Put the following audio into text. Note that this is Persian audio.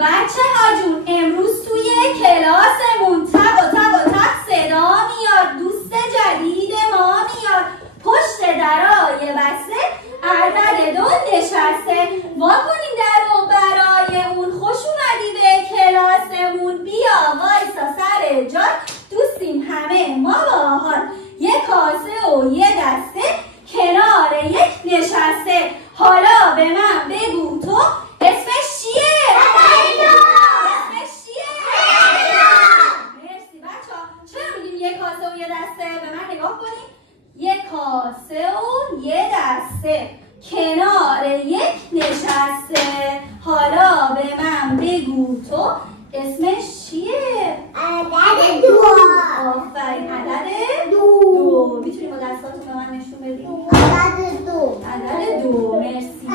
بچه ها جون امروز توی کلاسمون تق و تق و تق صدا میاد. دوست جدید ما میاد. پشت درای بسته اردک دو نشسته. وا کنین درو برای اون. خوش اومدی به کلاسمون. بیا وایسا سر جای. دوستیم همه ما باحال. یه کاسه و یه دسته کنار یک نشسته. حالا به من بگو تو اسمش چیه؟ اسمش چیه؟ مرسی بچه ها. چرا میگیم یه کاسه و یه دسته؟ به من نگاه کنیم. یه کاسه و یه دسته کنار یک نشسته. حالا به من بگو تو اسمش چیه؟ عدد دو. آفرین عدد دو. میتونی با دستاتون به من نشون بدیم؟ عدد دو. عدد دو. مرسی.